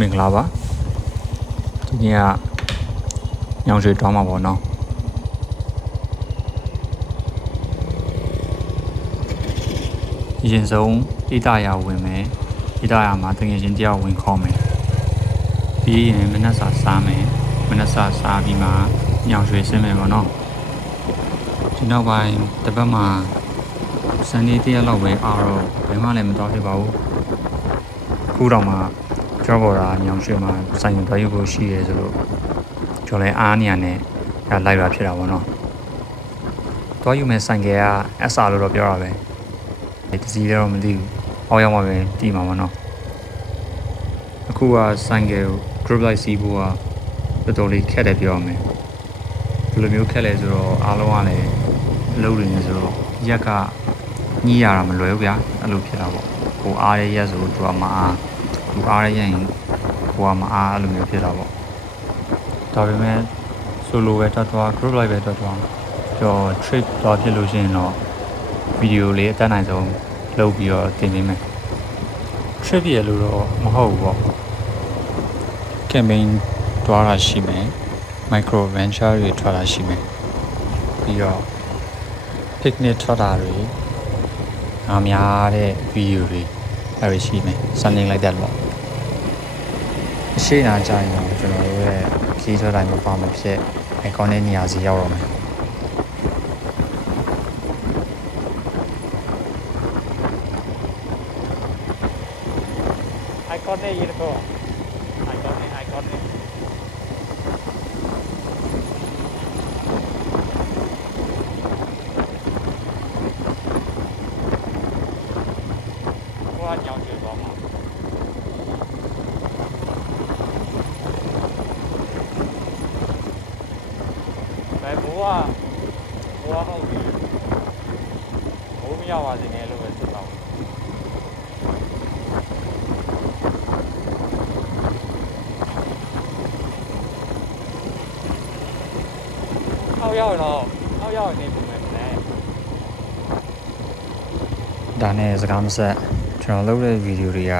မင်္ဂလာပါဒီနေ့ကညောင်ရွှေတောင်းမှာပေါ့နော်အရင်ဆုံးဣဒယာဝင်မယ်ဣဒယာမှာတကယ်ချင်းတရားဝင်ခေါ်မယ်ပြီးရင်မနက်စာစားမယ်မနက်စာစားပြီးမှညောင်ရွှေဆင်းမယ်ပေါ့နော်ဒီနောက်ပိုင်းတစ်ပတ်မှာစနေတရက်လောက်ပဲအားတော့ဘယ်မှလည်းမတော်ဖြစ်ပါဘူးခုတော့မှကျော်ပေါ်တာညောင်ရွှေမှာဆိုင်တော်ရုပ်ကိုရှိရဲဆိုလို့ကျော်လဲအားနေရနဲ့လိုက်ရဖြစ်တာပေါ့နော်တော်ယူမဲ့ဆိုင်ကကအဆာလို့တော့ပြောတာပဲတစီတော့မသိဘူးအောက်ရောက်မှပဲတီးမှာပေါ့နော်အခုကဆိုင်ကကို group လိုက်စီးဖို့ကတော်တော်လေးခက်တယ်ပြောရမယ်ဘယ်လိုမျိုးခက်လဲဆိုတော့အားလုံးကလည်းအလုပ်တွေနေဆိုတော့ရက်ကညှိရတာမလွယ်ဘူးဗျာအဲ့လိုဖြစ်တာပေါ့ကိုအားရရက်ဆိုသူကမအားသူအားရရင်ကိုကမအားအဲ့လိုမျိုးဖြစ်တာပေါ့ဒါပေမဲ့ solo ပဲတွတ်သွား group လိုက်ပဲတွတ်သွားကျော် trip သွားဖြစ်လို့ရှိရင်တော့ဗီဒီယိုလေးအတက်နိုင်ဆုံးလုပ်ပြီးတော့တင်ပေးမယ် trip ရလို့တော့မဟုတ်ဘူးပေါ့ campaign သွားတာရှိမယ် micro venture တွေထွက်တာရှိမယ်ပြီးတော့ picnic ထွက်တာတွေအားများတဲ့ဗီဒီယိုတွေအဲ့လိုရှိမယ် something like that ပေါ့အရှိနာကြရင်တော့ကျွန်တော်တို့ရဲ့ခီးထွက်တိုင်းမှာပါမှာဖြစ် icon နဲ့နေရာစီရောက်တော့မယ်icon နဲ့ရေးတော့ icon နဲ့ဟိုကညောင်ကျွေးသွားမှာဘယ်ဘောဟုတ်ပြီဘိုးမရောက်ပါစေနဲ့လို့ပဲဆိုတော့အောက်ရောက်နေပုံပဲနဲ့ဒါနဲ့စကားမဆက်ကျွန်တော်လုပ်တဲ့ဗီဒီယိုတွေက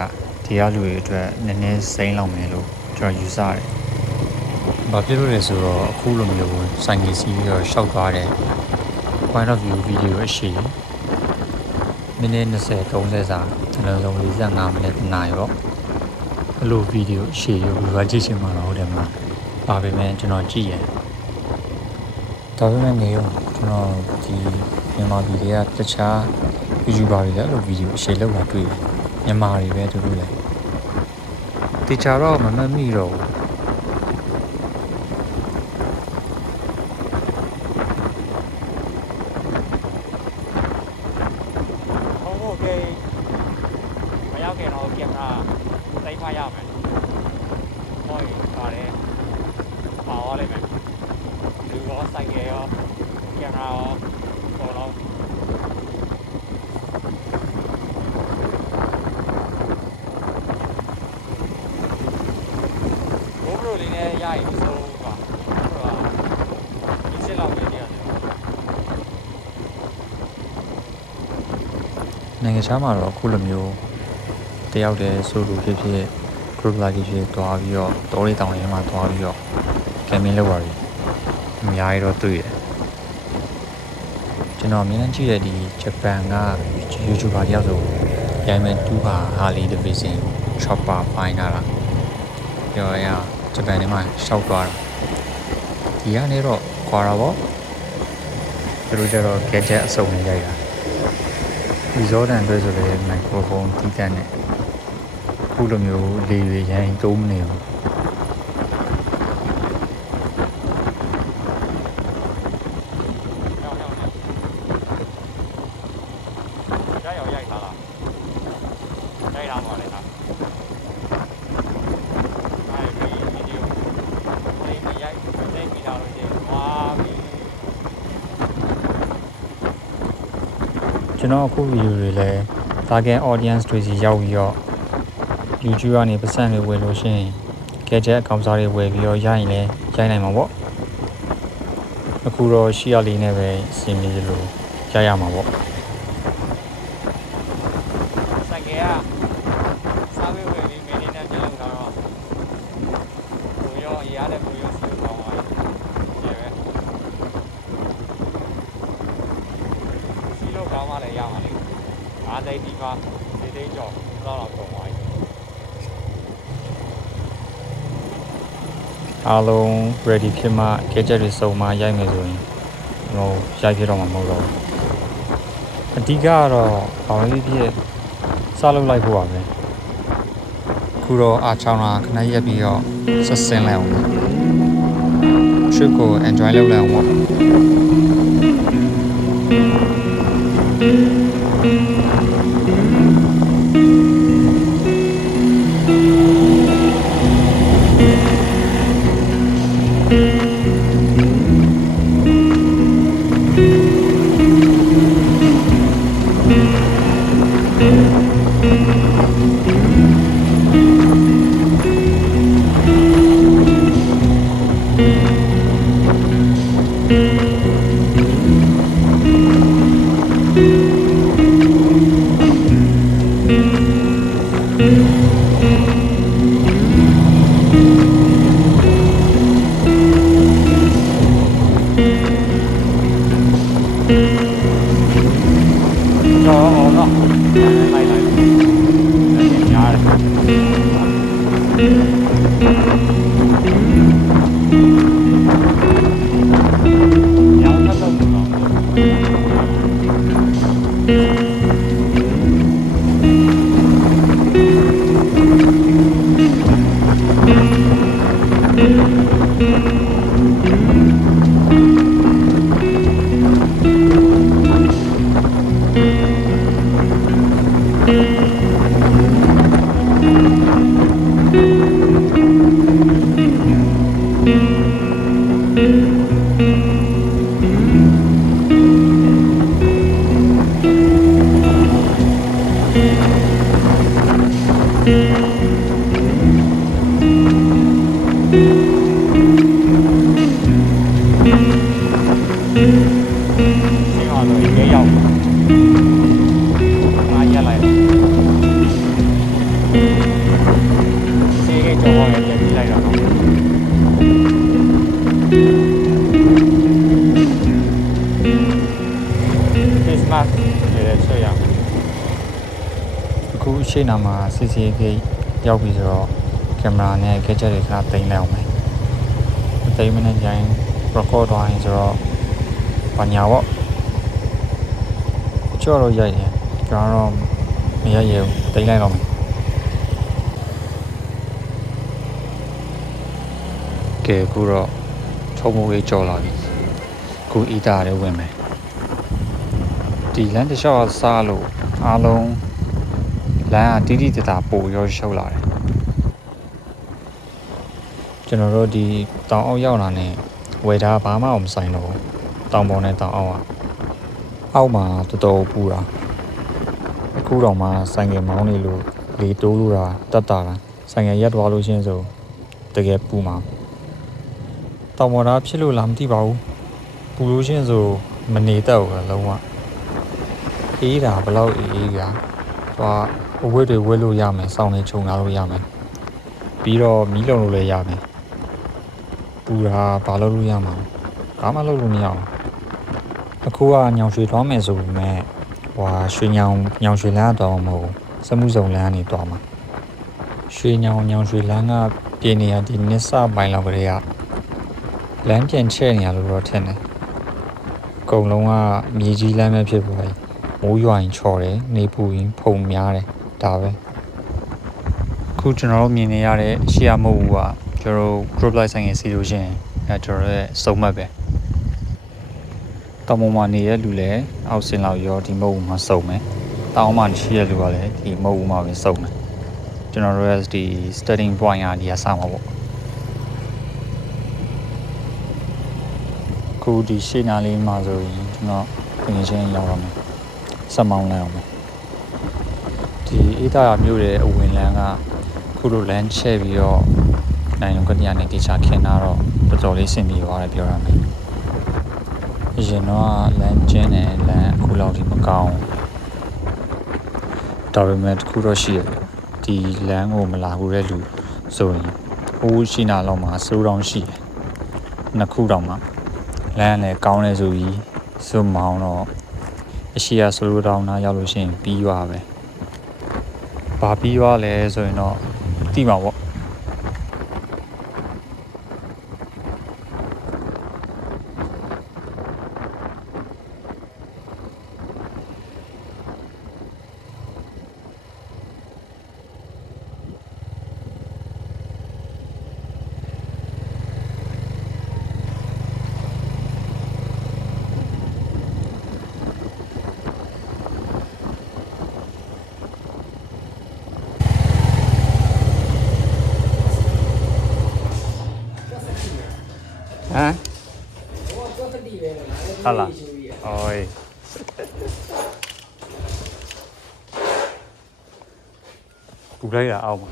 ဒီအလူတွေအတွက်နည်းနည်းစိမ့်လောက်မယ်လို့ကျွန်တော်ယူဆတယ်။ဘာဖြစ်လို့လဲဆိုတော့အခုလိုမျိုးစိုင်းကြီးစီးပြီးတော့ရှောက်သွားတဲ့ point of view ဗီဒီယိုအရှိမိနစ်20-30စာအလုံးစုံ45မိနစ်နာရီပေါ့။အဲ့လိုဗီဒီယိုအရှိကိုဘယ်ကြည့်ချင်မှာတော့ဟုတ်တယ်မလား။ဒါပေမဲ့ကျွန်တော်ကြည့်ရတယ်။ဒါပေမဲ့နေရောကျွန်တော်ဒီမြန်မာပြည်တွေကတခြားYouTuber တွေလည်းအဲ့လိုဗီဒီယိုအရှိလောက်လာတွေ့တယ်မြန်မာတွေပဲသူတို့လည်းတေချာတော့မမှတ်မိတော့ဘူးဟုတ်ကဲ့မရောက်ခင်တော့ကင်မရာသိမ်းထားရမယ်ဟောပါတယ်ပါသွားလိမ့်မယ်လူရောစိုက်ရောကင်မရာရောပေါ်တော့လေးနဲ့ရရင်ဆိုပါဒီချက်လောက်ပဲတည်းရတယ်နိုင်ငံခြားမှာတော့အခုလိုမျိုးတယောက်တည်းဆိုလိုဖြစ်ဖြစ် group လာဖြစ်ဖြစ်တွားပြီးတော့တောလေးတောင်ရဲမှာတွားပြီးတော့ camping လုပ်ရတယ်အများကြီးတော့တွေ့တယ်ကျွန်တော်အမြင်နဲ့ကြည့်တဲ့ဒီဂျပန်က YouTuber တယောက်ဆိုရိုင်းမဲ့တူဟာ Harley Davidson chopper ဖိုင်းလာတာပြောရဂျပန်ထဲမှာရှောက်သွားတာဒီကနေတော့ခွာတာပေါ့သူတို့ကျတော့ gadget အစုံနဲ့ရိုက်တာဒီဇောတန်အတွက်ဆိုလည်း microphone တီးတတ်နဲ့ခုလိုမျိုးလေတွေရိုင်းသုံးမနေဘူးရိုက်ထားပါလေဟာကျွန်တော်အခုဗီဒီယိုတွေလည်း target audience တွေစီရောက်ပြီးတော့ YouTube ကနေပတ်စံတွေဝယ်လို့ရှိရင် gadget အကောင့်စားတွေဝယ်ပြီးတော့ရရင်လည်းရိုက်နိုင်မှာပေါ့အခုတော့ရှီယာလေးနဲ့ပဲစီမီလို့ရရမှာပေါ့ဆိုင်ကစားဝေးဝယ်ပြီးမင်းနဲ့ပြန်လောက်တော့ မှာဒီသိန်းကျော်တော့ကုန်သွားပြီ အားလုံး ready ဖြစ်မှ gadget တွေစုံမှရိုက်မယ်ဆိုရင်ဟိုရိုက်ဖြစ်တော့မှာမဟုတ်တော့ဘူးအဓိကကတော့ဘာမှဖြစ်စလုပ်လိုက်ဖို့ပါပဲခုတော့အားချောင်းတာခဏရက်ပြီးတော့ဆက်ဆင်းလိုက်အောင် trip ကို enjoy လုပ်လိုက်အောင်ပေါ့အခုရှေ့နာမှာ CCA gate ရောက်ပြီဆိုတော့ကင်မရာနဲ့ gadget တွေခဏသိမ်းလိုက်အောင်မယ်မသိမ်းမနဲ့ကြရင် record သွားရင်ဆိုတော့ဘာညာပေါ့ကြောက်တော့ရိုက်တယ်ကျွန်တော်တော့မရိုက်ရဘူးသိမ်းလိုက်တော့မယ်ကဲအခုတော့ထုံမိုးလေးကြော်လာပြီအခုအီတာတွေဝင်မယ်ဒီလမ်းတစ်လျှောက်စားလို့အားလုံးလမ်းကတိတိတတာပိုရောရှုပ်လာတယ်ကျွန်တော်တို့ဒီတောင်အောက်ရောက်လာနဲ့ဝယ်ထားဘာမှမဆိုင်တော့ဘူးတောင်ပေါ်နဲ့တောင်အောက်ကအောက်မှာတော်တော်ပူတာအခုတော့မှဆိုင်ငယ်မောင်းနေလို့လေတိုးလို့တာတက်တာဆိုင်ငယ်ရက်သွားလို့ရှင်းဆိုတကယ်ပူမှာတောင်ပေါ်သားဖြစ်လို့လားမသိပါဘူးပူလို့ရှင်းဆိုမနေတော့ဘူးလုံးဝအေးတာဘယ်လောက်အေးကြာသွားအဝတ်တွေဝတ်လို့ရမယ်စောင်းနေခြုံလာလို့ရမယ်ပြီးတော့မီးလုံလို့လည်းရမယ်ပူတာဘာလို့လို့ရမှာဘာမှလုပ်လို့မရအောင်အခုကညောင်ရွှေသွားမယ်ဆိုပေမဲ့ဟွာရွှေညောင်ရွှေလမ်းတော့မဟုတ်စမှုစုံလမ်းကနေသွားမှာရွှေညောင်ရွှေလမ်းကပြည်နေရဒီနစ်စပိုင်းလောက်ကလေးကလမ်းပြန်ချဲ့နေရလို့တော့ထင်တယ်အကုန်လုံးကမြေကြီးလမ်းပဲဖြစ်ပေါ်ပြီမိုးရွာရင်ချော်တယ်နေပူရင်ဖုံများတယ်ဒါပဲအခုကျွန်တော်တို့မြင်နေရတဲ့ရှေ့ရမဟုတ်ဘူးကကျွန်တော်တို့ group light ဆိုင်ငယ်စီလို့ရှိရင်အဲကျွန်တော်ရဲ့စုံမှတ်ပဲတောင်ပေါ်မှာနေတဲ့လူလည်းအောက်ဆင်းလောက်ရောဒီမဟုတ်ဘူးမှာစုံမယ်တောင်မှာရှိတဲ့လူကလည်းဒီမဟုတ်ဘူးမှာပဲစုံမယ်ကျွန်တော်တို့ရဲ့ဒီ starting point ကဒီအစမှာပေါ့ခုဒီရှေ့နာလေးမှာဆိုရင်ကျွန်တော်ငွေချင်းရောက်တော့မယ်ဆက်မောင်းလိုက်အောင်မယ်ဒီအေးသားရမြို့ရဲ့အဝင်လမ်းကခုလိုလမ်းချဲ့ပြီးတော့နိုင်လုံးကတရားနဲ့တေချာခင်းတာတော့တော်တော်လေးဆင်ပြေသွားတယ်ပြောရမယ်အရင်တော့လမ်းကျင်းတယ်လမ်းအခုလောက်ဒီမကောင်းဒါပေမဲ့တခုတော့ရှိရတယ်ဒီလမ်းကိုမလာဘူးတဲ့လူဆိုရင်ဟိုးရှိနာလောက်မှာစိုးတောင်ရှိတယ်နှစ်ခုတောင်မှလမ်းလည်းကောင်းတယ်ဆိုပြီးစွမောင်းတော့အရှိရဆိုလိုတောင်နာရောက်လို့ရှိရင်ပြီးရွာပဲ ဘာပြီးသွားလဲဆိုရင်တော့တိမှာပေါ့ဟမ်ဟာလားអូយပူလိုက်တာအောက်မှာ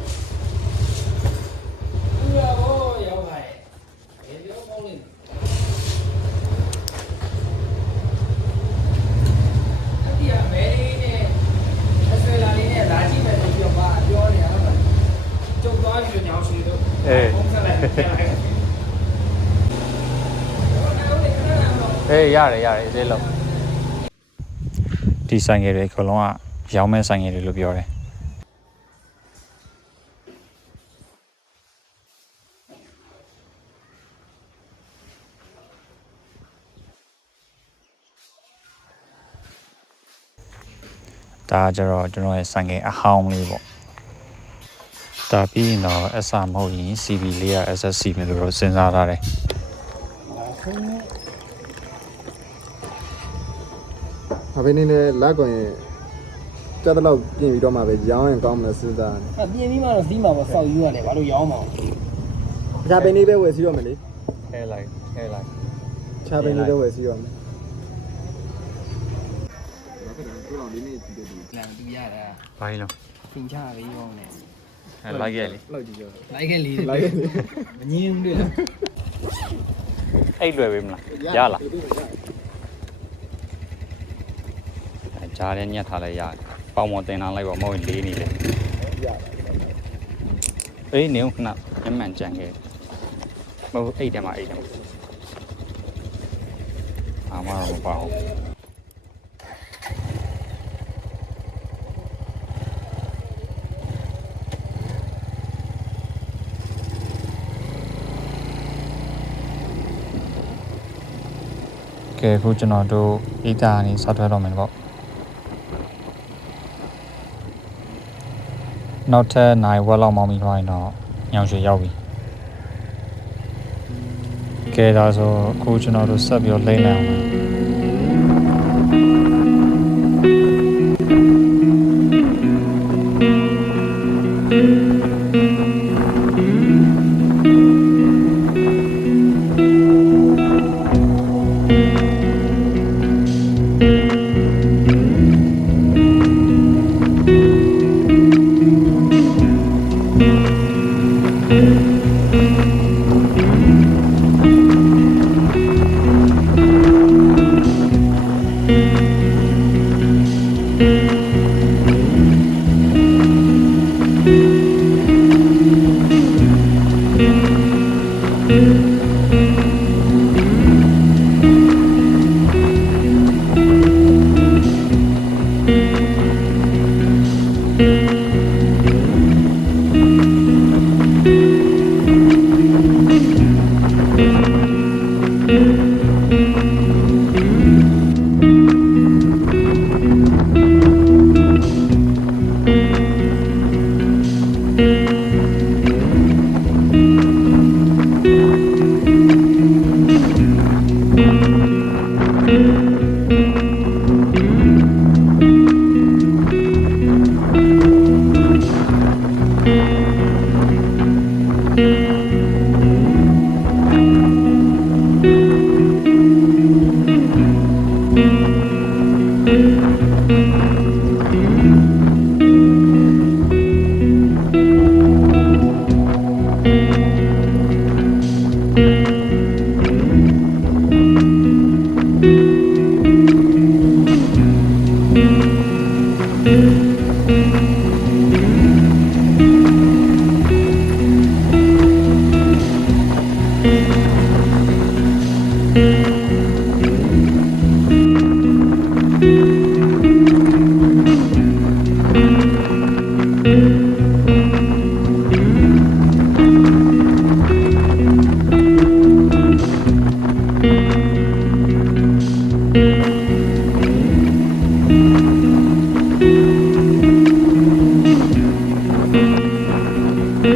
အေးရတယ်ဈေးလုံးဒီဆိုင်ငယ်တွေအကုန်လုံးကရောင်းမဲ့ဆိုင်ငယ်တွေလို့ပြောတယ်ဒါကြတော့ကျွန်တော်ရဲ့ဆိုင်ငယ်အဟောင်းလေးပေါ့ဒါပြီးရင်တော့ SR မဟုတ်ရင် CB လေးက SSC မျိုးလို့စဉ်းစားထားတယ်ဘာပဲနေလဲလက်ကွန်ကြက်တော့ပြင်ပြီးတော့မှပဲရောင်းရင်ကောင်းမလားစဉ်းစားတယ်ပြင်ပြီးမှတော့စီးမှာပေါ့စောက်ယူရတယ်ဘာလို့ရောင်းမှာချာပဲနေပဲဝယ်စီးရမယ်လေထဲလိုက်ချာပဲနေပဲဝယ်စီးရမယ်ဘာဖြစ်လဲဒီနေ့ဒီလိုလမ်းတူရတာ ဘာလို့ပြင်ချပြီးရောင်းနေလိုက်ခဲ့လေလောက်ကြည့်ကြလိုက်ခဲ့လေမငင်းဘူးတွေ့လားအဲ့လွယ်ပဲမလားရလားကြားထဲညက်ထားလိုက်ရတယ်ပေါင်မော်တင်ထားလိုက်ပါမဟုတ်လေးနေလေအေးနေဦးခဏညမှန်ကြံခဲ့မဟုတ်အိတ်တယ်မှာအာမတော့မပေါ့ကဲခုကျွန်တော်တို့အေးတာနေစထွက်တော့မယ်ပေါ့နောက်ထပ်နိုင်ဝက်လောက်မောင်းပြီးသွားရင်တော့ညောင်ရွှေရောက်ပြီကဲဒါဆိုအခုကျွန်တော်တို့ဆက်ပြီးလိမ့်လိုက်အောင်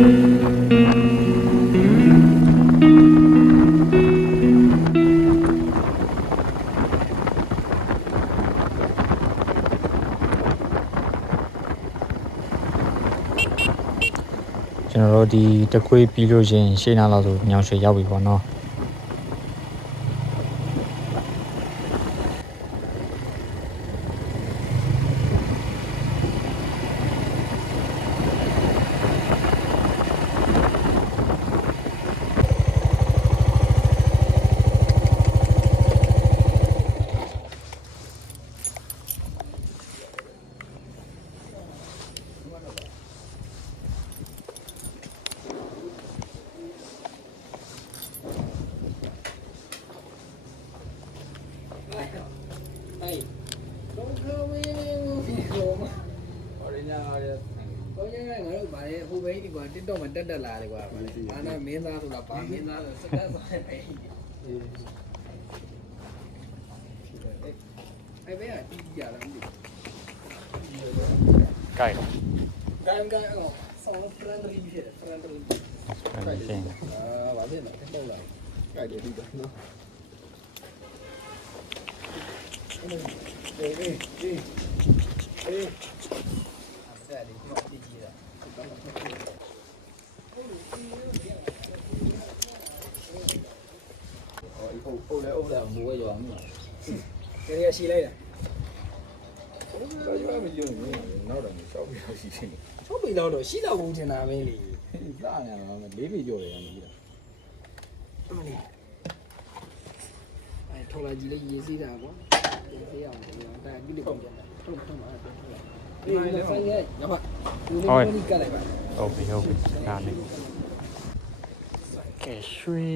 ကျွန်တော်တို့ဒီတခွေးပြီးလို့ရှင်ရှေ့နားလောက်ဆိုညောင်ရွှေရောက်ပြီပေါ့နော်哎，龙哥没有吗？我人家我现在我都把这后背的瓜这都蛮得得来的瓜，完了没拿出来，把没拿出来，实在是还没。哎，没啊，低呀，咱们。 ကြိုက် 该不该哦？上了friendly 去，friendly。 တယ်ရှင် 啊，完了，太逗了。 ကြိုက်တယ်ဒီကနော် 哎，在里面地基的。哦，以后欧来不会有嘛？这个系列的。 ဒါရွေးမယုံဘူးနောက်တော့ရှောက်ပြီးတော့ရှိချင်း 超北道的，西道不听那没理。 စားနေမှာလေးပြီကြော်တယ်အမကြီး 那么哩。哎，拖拉机的也是的不？也是样的，但比你更简单，拖嘛，拖出来。哎，那反正要么，有你干来吧。 ဟုတ်ပြီဟုတ်ပြီဒါလေးကဲရွှေ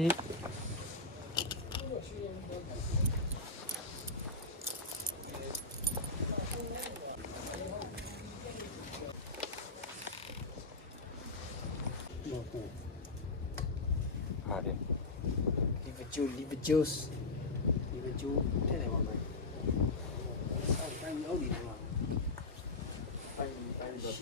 ပါတယ် liver juice，太来玩呗。哎，你奥利的嘛？哎，不是。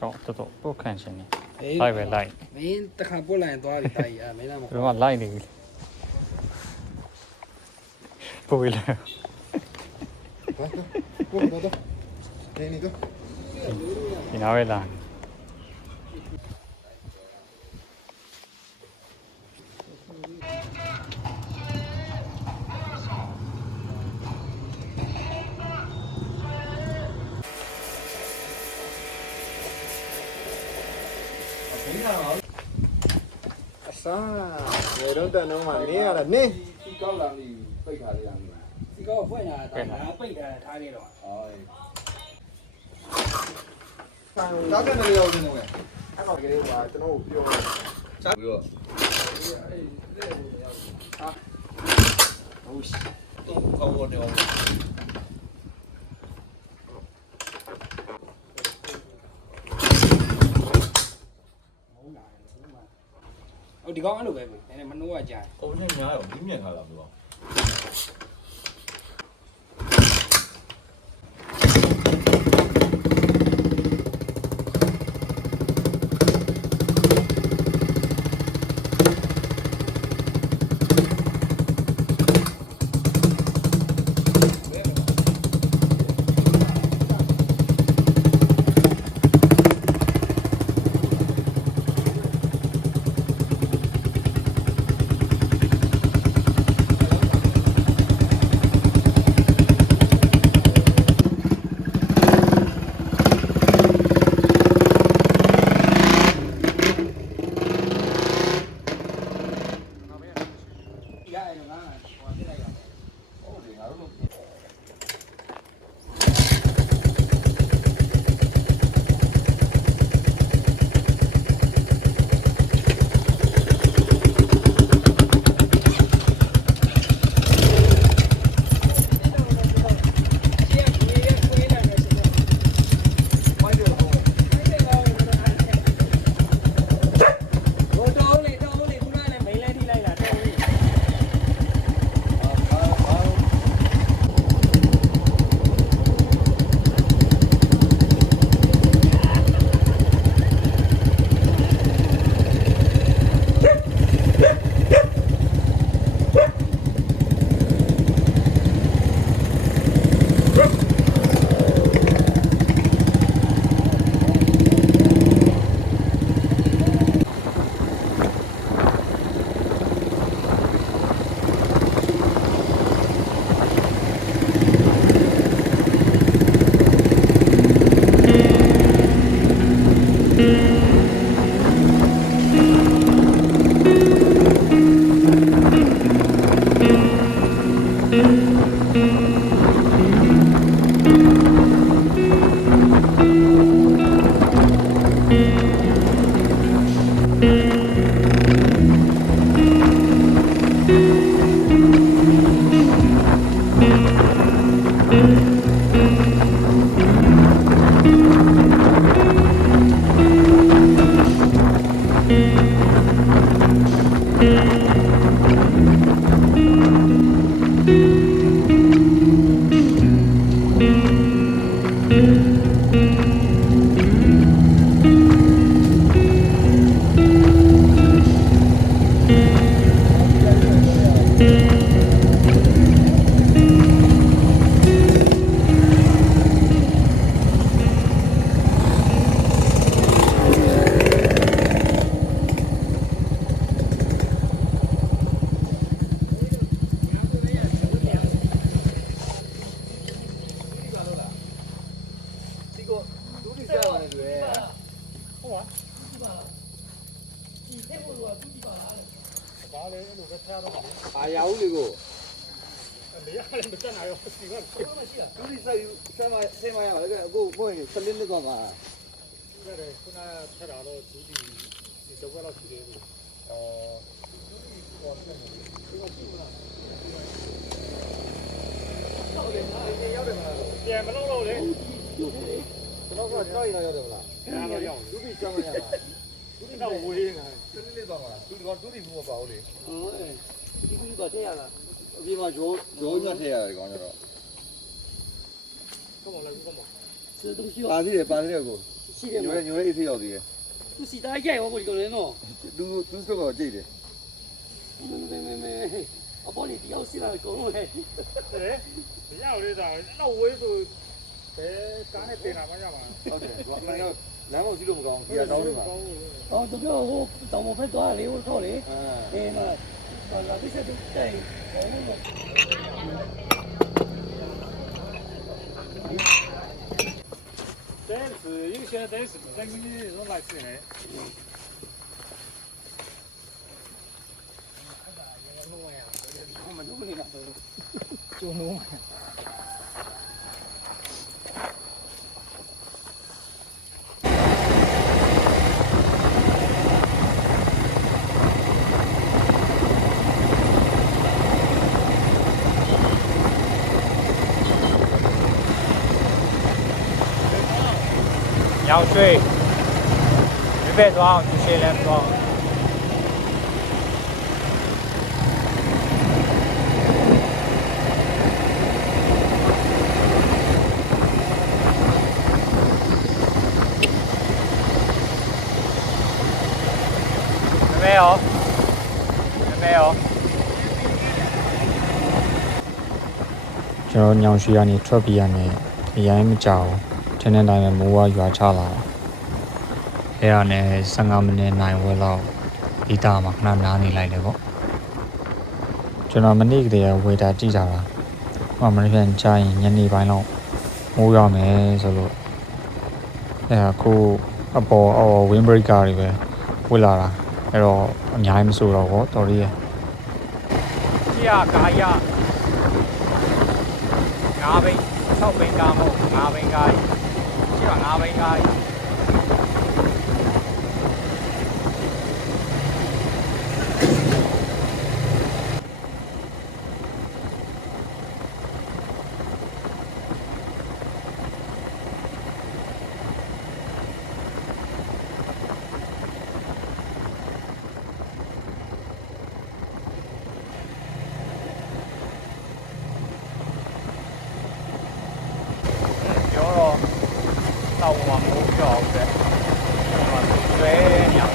တော့တော်တော်ပုတ်ခန့်ရှင်နေ 哎， လိုက်ပဲလိုက် 没得看不来多少的大爷，没那么 ဘယ်မှာလိုက်နေပြီပို့လေ ကိုတော့နေနေတော့ ဒီနားပဲလာ အစားငယ်တော့တန်တော့မှနေရတာနေ ဒီကောက်လာပြီပိတ်ထားလေးလား 这个混啊，大家背的他这种。 ဟော တောက်တဲ့နေရောနေနေအဲ့တော့ကလေးကကျွန်တော်ပြော စားပြီးတော့ ဟုတ်ရှိ တော့ကောက်တော့တယ် ဟုတ်ဒီကောင်အဲ့လိုပဲပဲနည်းနည်းမနှိုးရကြတယ် အုံးနဲ့များတော့ပြင်းမြတ်ထားတာပြော က အာရဦးလေကို လေရတယ်မတက်နိုင်ရောစီက သူဒီဆိုင်ဆမ်းမဆင်းမရပါလေအခုဘိုးရင်စလင်းနှစ်ကောင်ပါ ရတယ်ခုနထက်တာတော့သူဒီတော့ကတော့ရှိသေးဘူးပြန်မလုပ်တော့လေ ကျွန်တော်ကကြောက်ရရောက်တယ်မလား အဲ့တော့ရောက် သူဒီဆမ်းမရပါ သူတော့ဝေးနေတာ စလင်းလေးကောင်ပါသူကသူဒီဘူးမပါဘူးလေ ဒီကူကတဲ့ရလား အပြင်မှာရောညက်ထည့်ရတယ်ကောင်ကျတော့ ကောင်းပါလားကောင်းပါ 这东西 ပါသေးတယ်ပါသေးတယ်ကို 系列 ညို 嘛 ရဲအေးသေးရောက်သေးတယ် 不是大家我这个人哦 သူစတော့ကြည့်တယ် 没我帮你调戏了狗肉嘿 တယ်ရောက်လေးတာတော့ဝေးဆိုဘယ်ကားနဲ့တင်လာမှရမှာ ဟုတ်တယ်ဘာမှရောက်လမ်းမစီးလို့မကောင်းကြီးတောင်းနေပါ 哦这个我当我拍多少嘞我靠嘞 အဲ 哎嘛那这些都在我们 但是有些但是咱给你弄来吃呢。我们弄的了就弄ညောင်ရွှေဒီဘက်သွားအောင်ဒီရှေ့လဲသွားအောင်မဲရောကျွန်တော်ညောင်ရွှေကနေထွက်ပြေးရမယ်အရင်မကြောက်ထင်းတဲ့တိုင်းမှာမိုးဝရွာချလာအဲ့ဒါနဲ့15မိနစ်နိုင်ဝဲလောက်ဒီတာမှာခဏနားနေလိုက်တယ်ပေါ့ကျွန်တော်မနေ့ကတည်းကဝေတာကြည့်ကြတာမနေ့ပြန်ကြာရင်ညနေပိုင်းလောက်မိုးရမယ်ဆိုလို့အဲ့ဒါခုအပေါ်wind breaker တွေပဲဝေလာတာအဲ့တော့အများကြီးမဆိုတော့ဘောတော်ရီးရဲ့ကြည့်ကာရ9ဘိန်း6ဘိန်းကားမဟုတ်9ဘိန်းကားရှိပါ9ဘိန်းကားတောက်မှာမိုးကြောက်တဲ့ကျွဲညောင်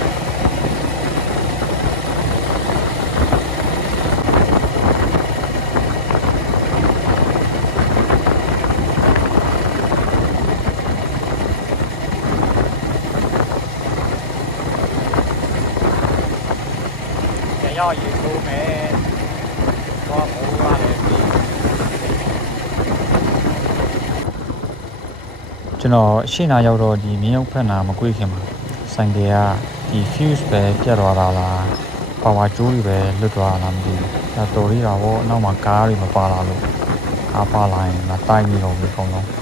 ရရောက်ရေထိုးမယ်တော့မိုးရတယ်ကျွန်တော်ရှေ့နာရောက်တော့ဒီမြင်းရုပ်ဖက်နာမကွေးခင်မှာဆိုင်ကယ်ကဒီ fuse ပဲပြတ်သွားတာလားပါဝါကျိုးတွေပဲလွတ်သွားတာလားမသိဘူးဒါတော်ရတာပေါ့အနောက်မှာကားတွေမပါလာလို့ကားပါလာရင်ငါတိုက်မိတော့ဘူးအကုန်လုံး